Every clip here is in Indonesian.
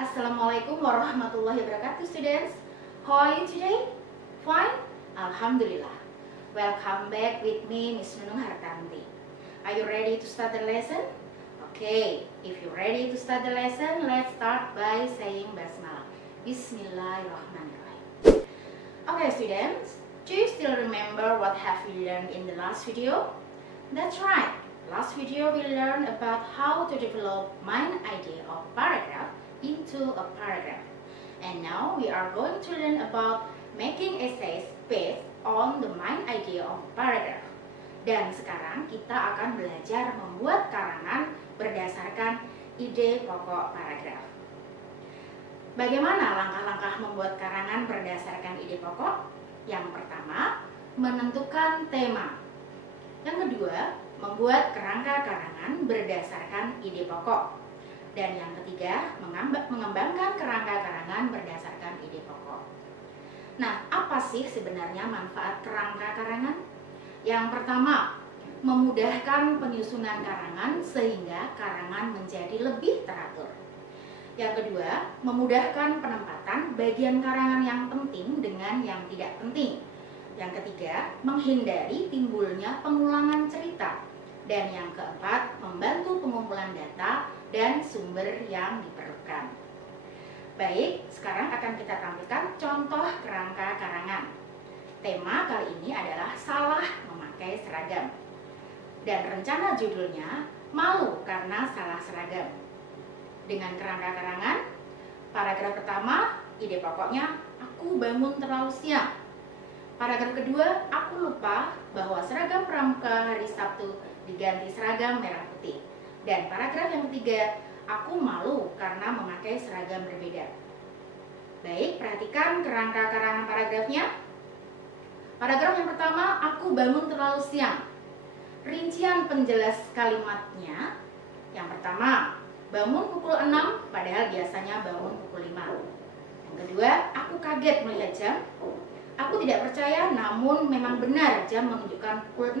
Assalamualaikum warahmatullahi wabarakatuh, students. How are you today? Fine? Alhamdulillah. Welcome back with me, Miss Nunung Hartanti. Are you ready to start the lesson? Okay, if you're ready to start the lesson, let's start by saying Basmalah. Bismillahirrahmanirrahim. Okay, students, do you still remember what have we learned in the last video? That's right. Last video we learned about how to develop main idea of paragraph into a paragraph. And now we are going to learn about making essays based on the main idea of paragraph. Dan sekarang kita akan belajar membuat karangan berdasarkan ide pokok paragraf. Bagaimana langkah-langkah membuat karangan berdasarkan ide pokok? Yang pertama, menentukan tema. Yang kedua, membuat kerangka karangan berdasarkan ide pokok. Dan yang ketiga, mengembangkan kerangka karangan berdasarkan ide pokok. Nah, apa sih sebenarnya manfaat kerangka karangan? Yang pertama, memudahkan penyusunan karangan sehingga karangan menjadi lebih teratur. Yang kedua, memudahkan penempatan bagian karangan yang penting dengan yang tidak penting. Yang ketiga, menghindari timbulnya pengulangan cerita. Dan yang keempat, membantu pengumpulan data dan sumber yang diperlukan. Baik, sekarang akan kita tampilkan contoh kerangka karangan. Tema kali ini adalah salah memakai seragam. Dan rencana judulnya malu karena salah seragam. Dengan kerangka karangan, paragraf pertama, ide pokoknya, aku bangun terlalu siang. Paragraf kedua, aku lupa bahwa seragam pramuka hari Sabtu diganti seragam merah putih. Dan paragraf yang ketiga, aku malu karena memakai seragam berbeda. Baik, perhatikan kerangka karangan paragrafnya. Paragraf yang pertama, aku bangun terlalu siang. Rincian penjelas kalimatnya, yang pertama, bangun pukul 6 padahal biasanya bangun pukul 5. Yang kedua, aku kaget melihat jam. Aku tidak percaya, namun memang benar jam menunjukkan pukul 6.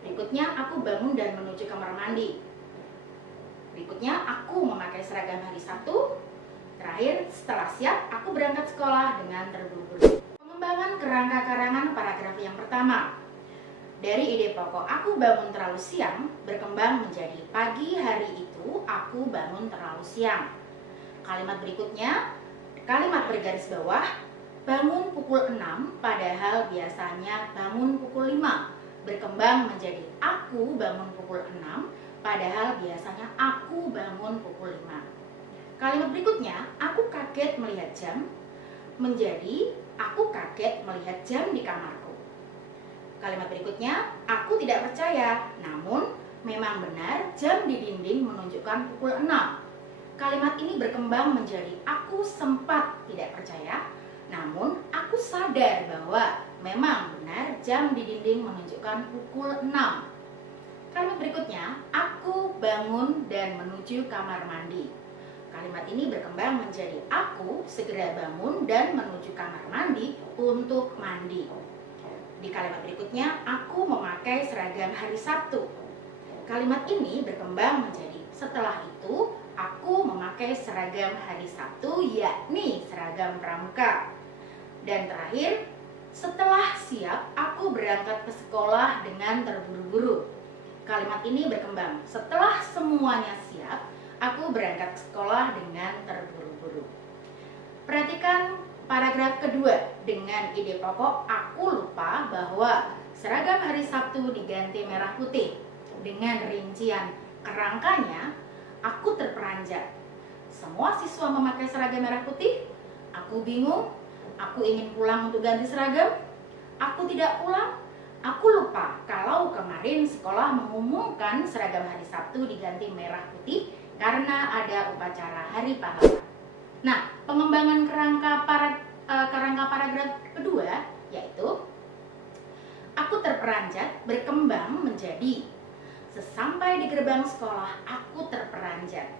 Berikutnya, aku bangun dan menuju kamar mandi. Berikutnya, aku memakai seragam hari Sabtu. Terakhir, setelah siap, aku berangkat sekolah dengan terburu-buru. Pengembangan kerangka karangan paragraf yang pertama. Dari ide pokok aku bangun terlalu siang berkembang menjadi pagi hari itu aku bangun terlalu siang. Kalimat berikutnya, kalimat bergaris bawah, bangun pukul 6 padahal biasanya bangun pukul 5. Berkembang menjadi aku bangun pukul 6 padahal biasanya aku bangun pukul 5. Kalimat berikutnya, aku kaget melihat jam, menjadi aku kaget melihat jam di kamarku. Kalimat berikutnya, aku tidak percaya, namun memang benar jam di dinding menunjukkan pukul 6. Kalimat ini berkembang menjadi aku sempat tidak percaya, namun aku sadar bahwa memang benar jam di dinding menunjukkan pukul 6. Kalimat berikutnya, aku bangun dan menuju kamar mandi. Kalimat ini berkembang menjadi aku segera bangun dan menuju kamar mandi untuk mandi. Di kalimat berikutnya, aku memakai seragam hari Sabtu. Kalimat ini berkembang menjadi setelah itu, aku memakai seragam hari Sabtu, yakni seragam pramuka. Dan terakhir, setelah siap, aku berangkat ke sekolah dengan terburu-buru. Kalimat ini berkembang, setelah semuanya siap, aku berangkat ke sekolah dengan terburu-buru. Perhatikan paragraf kedua dengan ide pokok, aku lupa bahwa seragam hari Sabtu diganti merah putih. Dengan rincian kerangkanya, aku terperanjat. Semua siswa memakai seragam merah putih, aku bingung. Aku ingin pulang untuk ganti seragam. Aku tidak pulang. Aku lupa kalau kemarin sekolah mengumumkan seragam hari Sabtu diganti merah putih karena ada upacara Hari Pahlawan. Nah, pengembangan kerangka paragraf kedua yaitu aku terperanjat berkembang menjadi sesampai di gerbang sekolah aku terperanjat.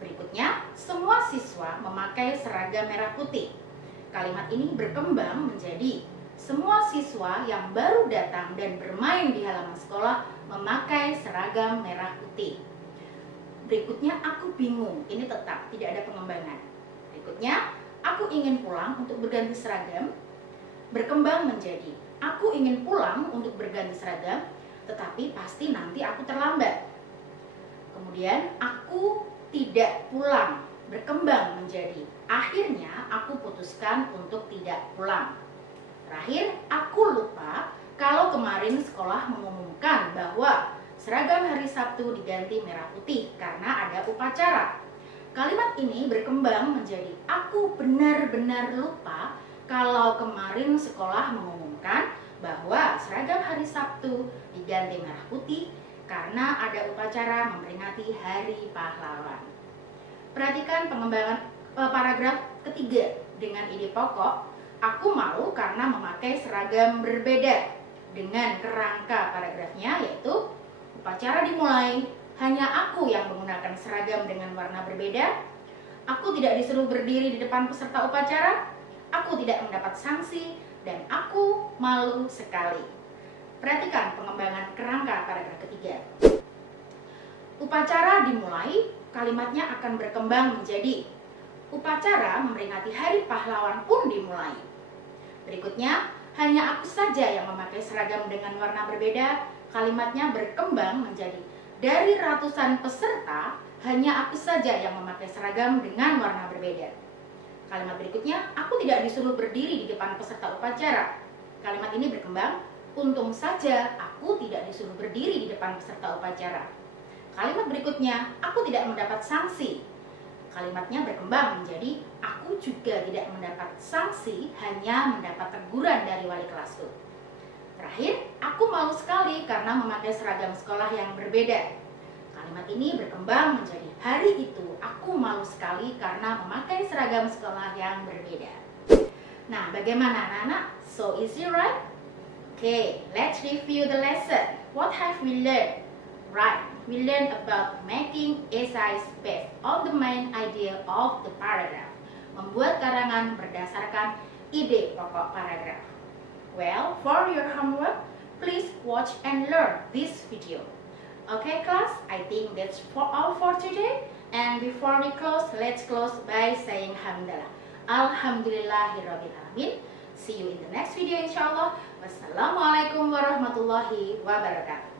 Berikutnya, semua siswa memakai seragam merah putih. Kalimat ini berkembang menjadi semua siswa yang baru datang dan bermain di halaman sekolah memakai seragam merah putih. Berikutnya, aku bingung. Ini tetap tidak ada pengembangan. Berikutnya, aku ingin pulang untuk berganti seragam. Berkembang menjadi, aku ingin pulang untuk berganti seragam, tetapi pasti nanti aku terlambat. Kemudian, aku tidak pulang. Berkembang menjadi, akhirnya aku putuskan untuk tidak pulang. Terakhir, aku lupa kalau kemarin sekolah mengumumkan bahwa seragam hari Sabtu diganti merah putih karena ada upacara. Kalimat ini berkembang menjadi, aku benar-benar lupa kalau kemarin sekolah mengumumkan bahwa seragam hari Sabtu diganti merah putih karena ada upacara memperingati Hari Pahlawan. Perhatikan pengembangan paragraf ketiga dengan ide pokok. Aku malu karena memakai seragam berbeda. Dengan kerangka paragrafnya yaitu, upacara dimulai, hanya aku yang menggunakan seragam dengan warna berbeda. Aku tidak disuruh berdiri di depan peserta upacara. Aku tidak mendapat sanksi dan aku malu sekali. Perhatikan pengembangan kerangka paragraf ketiga. Upacara dimulai, kalimatnya akan berkembang menjadi, upacara memperingati Hari Pahlawan pun dimulai. Berikutnya, hanya aku saja yang memakai seragam dengan warna berbeda. Kalimatnya berkembang menjadi, dari ratusan peserta, hanya aku saja yang memakai seragam dengan warna berbeda. Kalimat berikutnya, aku tidak disuruh berdiri di depan peserta upacara. Kalimat ini berkembang, untung saja aku tidak disuruh berdiri di depan peserta upacara. Kalimat berikutnya, aku tidak mendapat sanksi. Kalimatnya berkembang menjadi, aku juga tidak mendapat sanksi, hanya mendapat teguran dari wali kelasku. Terakhir, aku malu sekali karena memakai seragam sekolah yang berbeda. Kalimat ini berkembang menjadi, hari itu aku malu sekali karena memakai seragam sekolah yang berbeda. Nah, bagaimana anak-anak? So easy, right? Okay, let's review the lesson. What have we learned? Right, we learned about making essays based on the main idea of the paragraph. Membuat karangan berdasarkan ide pokok paragraf. Well, for your homework, please watch and learn this video. Okay class, I think that's all for today. And before we close, let's close by saying Alhamdulillah. Alhamdulillahirabbil alamin. See you in the next video inshallah. Wassalamualaikum warahmatullahi wabarakatuh.